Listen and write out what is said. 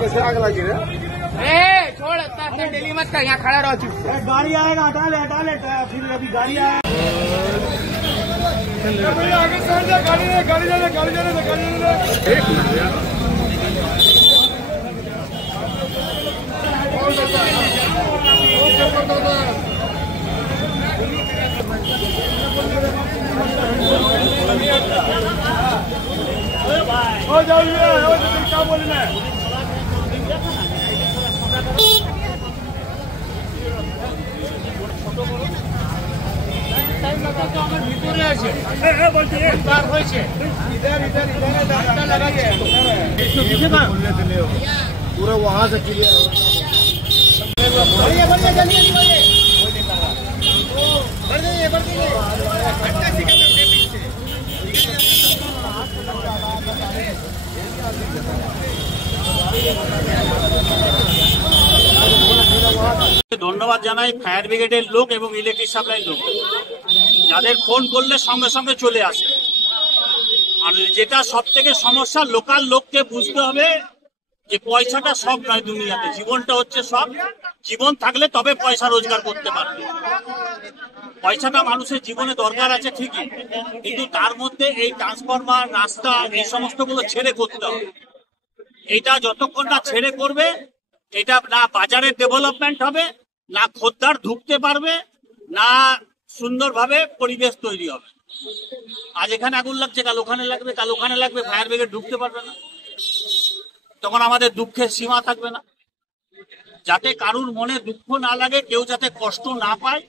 कैसे आग लगी रे? छोड़ इतना डेली मत कर, यहाँ खड़ा रहो चुप से। गाड़ी आएगा, हटा ले फिर अभी गाड़ी आएगा। आगे गाड़ी जाने। एक मिनट यार, हो जाइए, क्या बोलना है? पूरा वहां से क्लियर ধন্যবাদ জানাই ফায়ার ব্রিগেডের লোক এবং ইলেকট্রিক সাপ্লাই লোক, যাদের ফোন করলে সঙ্গে সঙ্গে চলে আসে। আর যেটা সব থেকে সমস্যা, লোকাল লোককে বুঝতে হবে যে পয়সাটা সব নয় দুনিয়াতে, জীবনটা হচ্ছে সব। জীবন থাকলে তবে পয়সা রোজগার করতে পারবে। পয়সাটা মানুষের জীবনে দরকার আছে ঠিকই, কিন্তু তার মধ্যে এই ট্রান্সফরমার, রাস্তা, এই সমস্তগুলো ছেড়ে করতে হবে। এটা যতক্ষণ না ছেড়ে করবে, এটা না বাজারের ডেভেলপমেন্ট হবে, না খদ্দার ঢুকতে পারবে, না সুন্দরভাবে পরিবেশ তৈরি হবে। আজ এখানে আগুন লাগছে, কাল ওখানে লাগবে, কাল ওখানে লাগবে, ফায়ার ব্রিগেড ঢুকতে পারবে না। তখন আমাদের দুঃখের সীমা থাকবে না। যাতে কারুর মনে দুঃখ না লাগে, কেউ যাতে কষ্ট না পায়,